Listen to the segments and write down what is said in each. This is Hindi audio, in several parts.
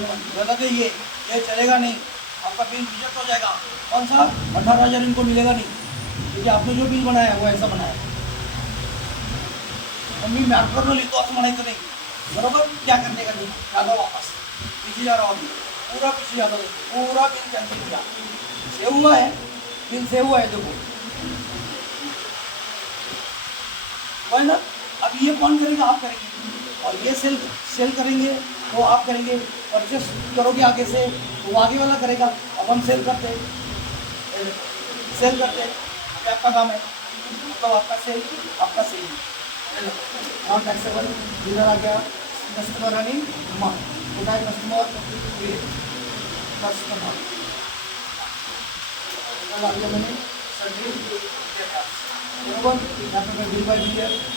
गलत है ये चलेगा नहीं, आपका बिल रिजेक्ट हो जाएगा। कौन सा 18,000 इनको मिलेगा नहीं, क्योंकि आपने जो बिल बनाया वो ऐसा बनाया। मी मॅटरनं लिहितो असं म्हणायचं नाही, बरोबर। क्या करने का नहीं, जाता वापस पीछे जा रहा हूँ अभी, पूरा पीछे जाता हूँ, पूरा बिल कैंसिल किया, सेव हुआ है, बिल सेव हुआ है देखो, है ना। अब ये कौन करेगा, आप करेंगे, और ये सेल करेंगे तो आप करेंगे, परचेस करोगे आगे से तो वो आगे वाला करेगा। अब हम सेल करते ये आपका काम है, मतलब आपका सेल नॉन टैक्सेबल। इधर आ गया कस्टमर आणि माल, कुठं आहे कस्टमर, लागलं मैंने सर्टिफिकेट बरोबर। यहाँ पे मैं बिल बाय बिल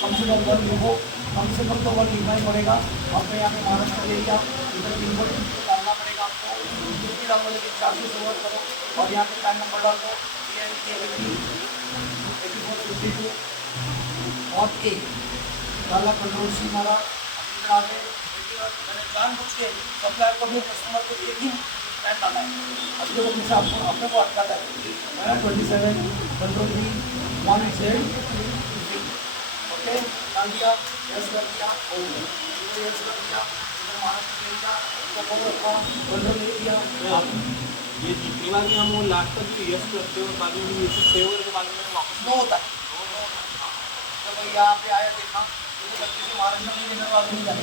कम से कम 1 लिखो, कम से कम तो 1 लिखना ही पड़ेगा। आपको यहाँ पे महाराष्ट्र एरिया इधर पिन कोड डालना पड़ेगा आपको, भी डालना, लेकिन 400 से वर्ड करो, और यहाँ पे पैन नंबर डाल दो PN8452 और A डाला, कंट्रोल C मारा। इधर आगे मैंने जानबूझ के सप्लायर को भी कस्टमर को एक ही पैन डाला है, अब देखो पीछे आपको अपने को अटकाता है। मैंने 27 कंट्रोल V 1Z ओके डाल दिया, यस कर दिया, यस कर दिया, इधर महाराष्ट्र का कंट्रोल ले दिया। ये जितनी बार भी हम वो लास्ट तक यस करते हो, बाद में ये सेव करके बाद में वापस नो होता है। जब यहाँ पे आया देखा तो बच्चे से महाराष्ट्र में लेने को आगे नहीं जाना,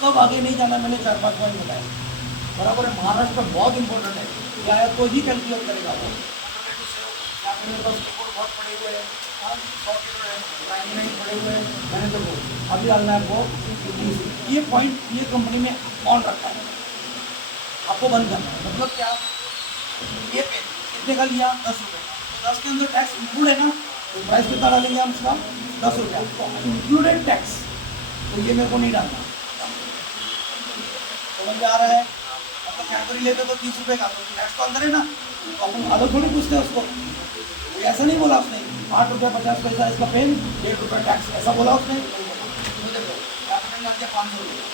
कब आगे नहीं जाना, मैंने 4-5 पॉइंट बताया, बराबर है। महाराष्ट्र बहुत इंपॉर्टेंट है, या तो ही कैलकुलेट करेगा वो। यहाँ पे मेरे पास रिपोर्ट बहुत पड़े हुए हैं, 100 किलो है, 99 पड़े हुए हैं, मैंने देखो अभी डालना है आपको। ये पॉइंट ये कंपनी में ऑन रखा है, आपको बंद करना है। मतलब क्या, ये पे कितने का लिया, 10 रुपये, तो 10 के अंदर टैक्स इंक्लूड है ना, तो प्राइस कितना डालेंगे हम इसका, 10 रुपया, तो इंक्लूडेड टैक्स, तो ये मेरे को नहीं डालना। समझ में आ रहा है, मतलब कैलकुलेट लेते तो 30 रुपये का, तो टैक्स तो अंदर है ना, तो अपन अलग थोड़ी पूछते हैं उसको। ऐसा नहीं बोला उसने 8 रुपया 50 पैसा इसका पेन, 1 रुपया टैक्स, ऐसा बोला उसने। तो देखो कैपिटल डाल दिया 500 रुपये,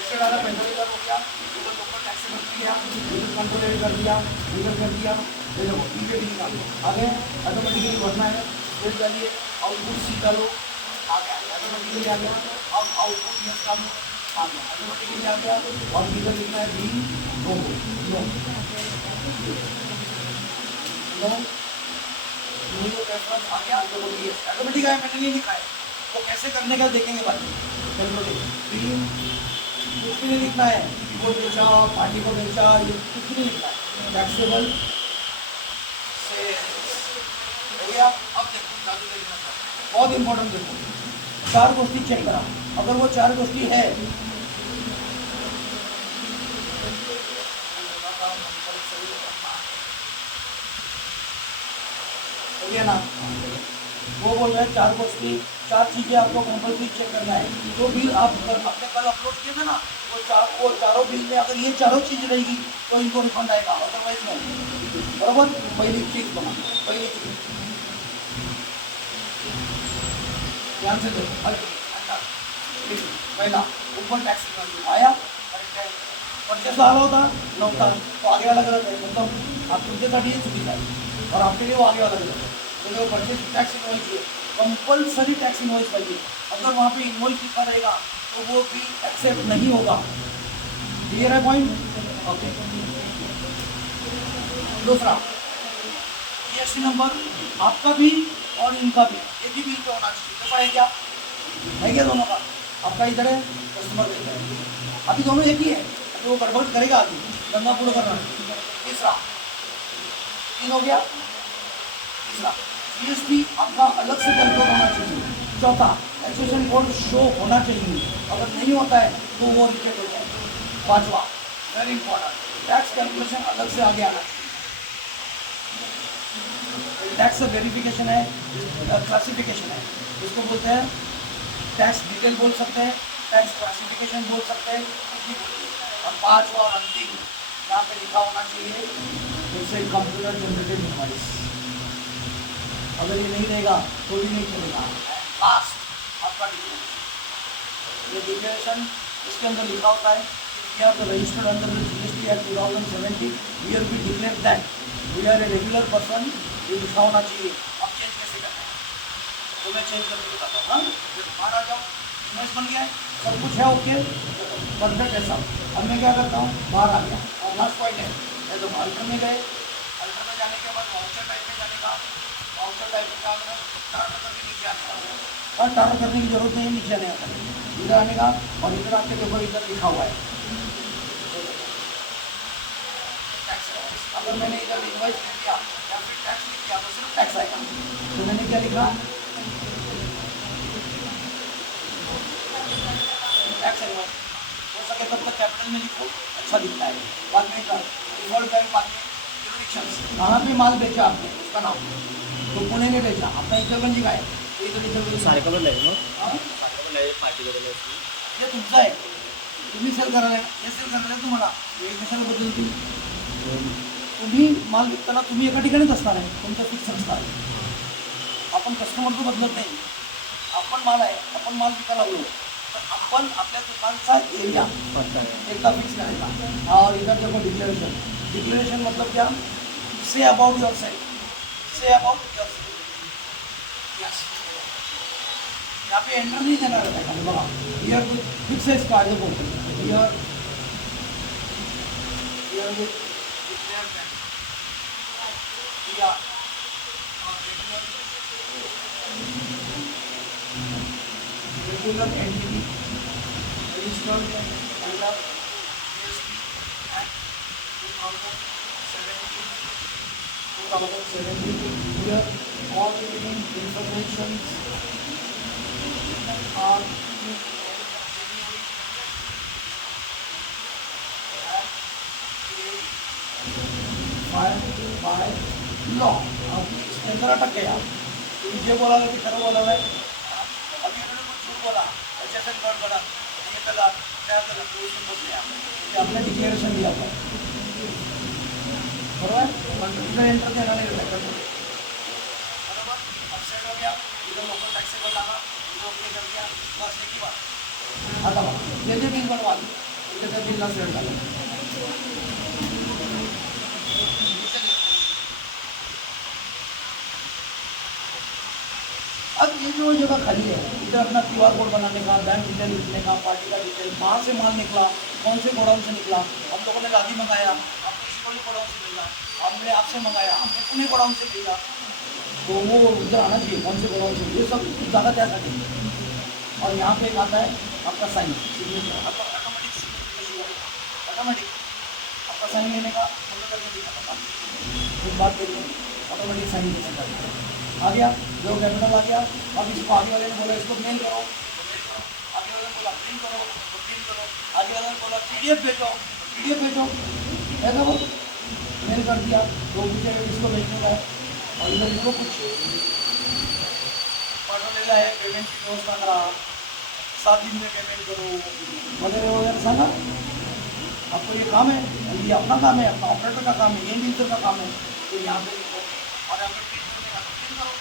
इससे डाला 45,000 हो गया, इधर लोकल टैक्स भर दिया, इधर कंट्रोल कर दिया, इधर कर दिया, ये देखो पीछे भी निकालो, आगे ऑटोमेटिकली भरना है, फिर डालिए आउटपुट सी डालो, आ गया ऑटोमेटिकली आ गया। अब आउटपुट यस डालो, आ गया ऑटोमेटिकली आ गया, और इधर लिखना है बी नो आ गया, तो ऑटोमेटिक आया, मैंने नहीं लिखा है, वो कैसे करने का देखेंगे बाद में। कुछ भी नहीं लिखना है, को बेचा, पार्टी को बेचा, ये कुछ भी नहीं लिखना है, टैक्सेबल से हो गया। अब देखो चालू देखना, बहुत इंपॉर्टेंट, देखो 4 गोष्टी चेक करा, अगर वो 4 गोष्टी है ना, वो बोल रहे हैं 4 गोष्ठी, 4 चीज़ें आपको कंपल्सरी चेक करना है। जो बिल आप अपने कल अपलोड किए थे ना, वो चारों बिल में अगर ये चारों चीज़ रहेगी तो इनको रिफंड आएगा, अदरवाइज नहीं, बराबर। पहली चीज़ ध्यान से देखो, पहला ऊपर टैक्स आया, परचेस आला होता नव्हता, तो आगे वाला गलत है, मतलब आप तुमच्यासाठी हे चुकीचं आहे, और आपके लिए वो आगे वाला गलत है। तो जो परचेस टैक्स इन्वॉइस है, कंपल्सरी टैक्स इन्वॉइस पाइए, अगर वहाँ पे इन्वॉइस लिखा रहेगा तो वो भी एक्सेप्ट नहीं होगा। क्लियर है पॉइंट, ओके। दूसरा जीएसटी नंबर आपका भी और इनका भी एक ही बिल पे होना चाहिए, देखो है क्या, दोनों का, आपका इधर है, कस्टमर का इधर है, अभी दोनों एक ही है, तो वो गड़बड़ करेगा आगे, धंधा पूरा करना। तीसरा 3 हो गया, तीसरा जीएसटी आपका अलग से कैलकुलेट होना चाहिए। चौथा टैक्सेशन कोड शो होना चाहिए, अगर नहीं होता है तो वो रिजेक्ट हो जाएगा। पांचवा वेरी इंपॉर्टेंट, टैक्स कैलकुलेशन अलग से आगे आना चाहिए। टैक्स वेरिफिकेशन है, क्लासिफिकेशन है, इसको बोलते हैं टैक्स डिटेल बोल सकते हैं, टैक्स क्लासिफिकेशन बोल सकते हैं, और पांचवा और अंतिम यहाँ पे लिखा होना चाहिए जैसे कंप्यूटर जनरेटेड इनवॉइस। अगर ये नहीं रहेगा तो भी नहीं चलेगा। लास्ट आपका डिक्लेरेशन, ये डिक्लेरेशन इसके अंदर लिखा होता है We are the registered under the GST Act 2017. Here we declare that we are a regular person. ये लिखा होना चाहिए. अब चेंज कैसे करना है तो मैं चेंज करके बताता हूँ. हाँ, जब बाहर आ जाओ, इमेज बन गया है, सब कुछ है ओके, परफेक्ट है सब. अब मैं क्या करता हूँ, बाहर आ गया और लास्ट पॉइंट है तो अल्टर में गए. अल्टर में जाने के बाद वाउचर टाइप में जाने का. वाउचर टाइप में क्या करना, टार्ट करके नीचे आने का. और टार्ट करने की जरूरत नहीं, नीचे आने का, इधर आने का. और इधर आके देखो, इधर लिखा हुआ है टैक्स. अगर मैंने इधर इनवॉइस लिख दिया या फिर टैक्स लिख दिया तो सिर्फ टैक्स आएगा. तो मैंने क्या लिखा, टैक्स इनवॉइस. हो सके तब तक कैपिटल में लिखो, अच्छा दिखता है. बाद में डिफॉल्ट बैंक, बाद में जुरिडिक्शंस. कहाँ पे माल बेचा आपने, उसका नाम. तो पुणे ने बेचा, आपका इचलकरंजी का है तो इधर इचलकरंजी. सारखं पण नाही मग हाँ, सारखं पण नाही पार्टी वगैरे असली हे तुमचं आहे, तुम्ही सेल करायला आहे, हे सेल करायला आहे तुम्हाला. हे कशाला बदलतील. तुम्ही माल विकताना तुम्ही एका ठिकाणीच असणार आहे, तुमचं फिक्स असणार आहे. आपण कस्टमरचं बदलत नाही. आपण माल आहे, आपण माल विकायला लागलो तर आपण आपल्या दुकानचा एरिया पत्ता आहे. एकदा फिक्स करायचा. और इधर देखो डिक्लेरेशन. डिक्लेरेशन मतलब क्या, say about your sale, say about your sale. Yes, यहाँ पे एंटर नहीं देना रहता है खाली. बघा here with fix sales card देखो, here here with declare that या regular entity registered under GST Act 2017. Here all the information are filed by law. अब इसके अंदर अटक गया. तुझे बोला कि खरं बोला है. अभी इन्होंने कुछ झूठ बोला, जैसे गड़बड़ा ये कला क्या कला तो उसमें बोल दिया कि आपने डिक्लेरेशन दिया था. बराबर, इधर एंटर देना नहीं रहता है. बराबर, अब सेट हो गया. इधर लोकल टैक्सेबल लगा, इधर ओके कर दिया, बस एक ही बात. आता बात ये बिल बनवा दी, इधर बिल ना सेट डाला. अब ये जो जगह खाली है, इधर अपना QR कोड बनाने का, बैंक डिटेल लिखने का, पार्टी का डिटेल, कहाँ से माल निकला, कौन से गोडाउन से निकला. हम लोगों ने लादी मंगाया, हमने शिवली गोडाउन से भेजा. हमने आपसे मंगाया, हमने पुणे गोडाउन से भेजा. तो वो इधर आना चाहिए, कौन से गोडाउन से. ये सब ज़्यादा त्यासाठी. और यहाँ पे एक आता है आपका sign, signature. Automatic signature, automatic आपका साइन लेने का मतलब करके दिखा था. एक बात देखो, ऑटोमेटिक साइन कैसे करते हैं. आ गया जो कैपिटल आ गया. अब इसको आगे वाले ने बोला इसको मेल करो, आगे वाले ने बोला प्रिंट करो तो प्रिंट करो, आगे वाले ने बोला PDF भेजो, PDF भेजो. है ना, वो मेल कर दिया. तो मुझे इसको भेजने का है और इधर इनको कुछ पाठवलेला आहे. पेमेंटची व्यवस्था करा, 7 दिन में पेमेंट करो वगैरह वगैरह सांगा. आपको ये काम है, ये अपना काम है, अपना ऑपरेटर का काम है, ये यूजर का काम है. तो यहाँ पे लिखो और यहाँ पे प्रिंट करने का तो प्रिंट करो.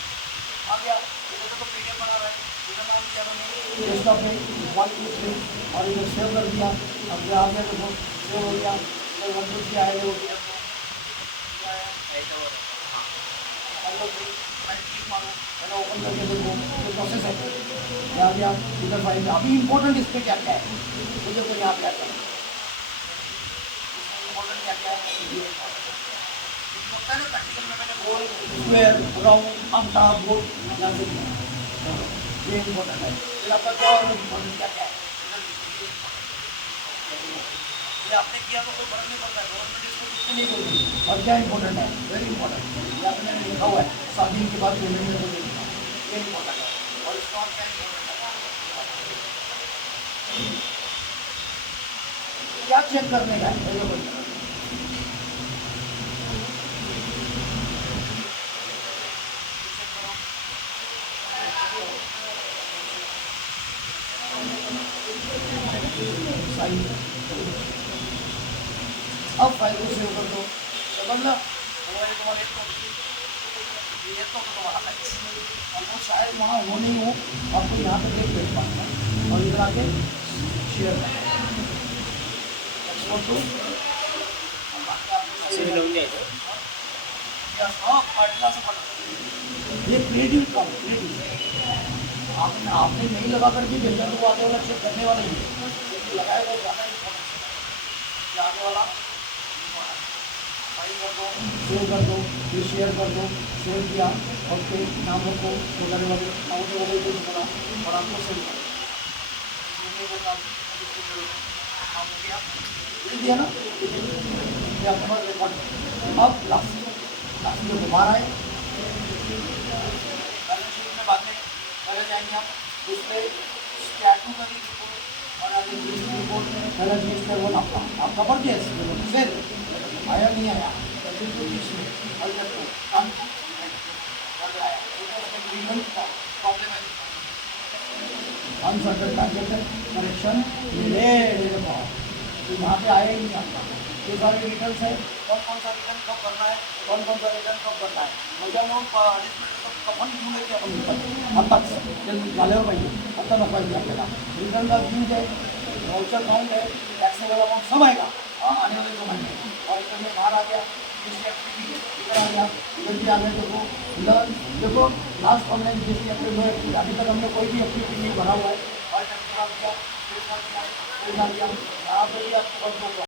आ गया. इधर तो PDF बना रहा है, इधर नाम दिया मैंने टेस्ट ऑफ प्रिंट और इधर सेव कर दिया. अब जो आ गया देखो सेव हो गया. इधर 1 2 3 आएगा, हो गया. मारो मैंने ओपन करके देखो ये प्रोसेस है. ये आ गया इधर फाइल में. अभी इंपॉर्टेंट इस पर क्या क्या है तो देखो यहाँ पे आता है. इंपॉर्टेंट क्या क्या है ये होता है ना प्रैक्टिकल में. मैंने गोल, स्क्वायर, राउंड, आमटा, बोर्ड यहाँ से दिया. ये इंपॉर्टेंट है. फिर आपका क्या और इंपॉर्टेंट क्या क्या है ये आपने किया तो कोई फर्क नहीं पड़ता है. गवर्नमेंट इसको कुछ नहीं बोलती. और क्या इंपॉर्टेंट है, वेरी इंपॉर्टेंट. यहाँ पे मैंने लिखा हुआ है 7 दिन के बाद पेमेंट में बोले ये इंपॉर्टेंट है. और इसका और क्या इंपॉर्टेंट है, क्या चेक करने का है. अब फाइल को सेव कर दो. समझना हमारे तुम्हारे ये तो तुम्हारा टैक्स और वो शायद वहाँ हो नहीं हो, आपको यहाँ पे देख पाना और इधर आके शेयर करना. फोटो असे लावून द्यायचं. ये क्रिएटिव काम क्रिएटिव आपने नहीं लगा कर भी भेजा तो वो आगे वाला चेक करने वाला ही है लगाएगा ज़्यादा इम्पोर्टेंट आगे वाला फाइल कर दो सेव कर दो ये शेयर कर दो सेव किया और पे नाम रखो वगैरह वगैरह आउट वगैरह कुछ बना और आपको सेव कर दिया ना ये आपके पास रिकॉर्ड अब लास्ट जो दोबारा है बैलेंस शीट में बाद में पहले जाएंगे आप उसमें स्टैटू का भी रिपोर्ट और आगे जीएसटी रिपोर्ट पहला जीएसटी वन आपका परचेस सेल आया नहीं आया प्रॉब्लम है अनसर्टन टारगेट करेक्शन तो यहाँ पे आया ही नहीं आपका ये सारे रिटर्न है कौन सा रिटर्न कब करना है कौन सा रिटर्न कब करना है मजा कपन घेऊन येते आपण आत्ताच झाल्यावर पाहिजे आता नको पाहिजे आपल्याला रिटर्न का व्यूज है वाउचर काउंट है टैक्सेबल अमाउंट सब आएगा आने वाले ज़माने में और इधर में बाहर आ गया इधर आ गया इधर भी आ गया देखो लास्ट ऑनलाइन जीएसटी एक्टिविटी अभी तक हमने कोई भी एक्टिविटी नहीं भरा हुआ है और टैक्स डाल दिया फिर डाल दिया यहाँ पे भी आपको बंद होगा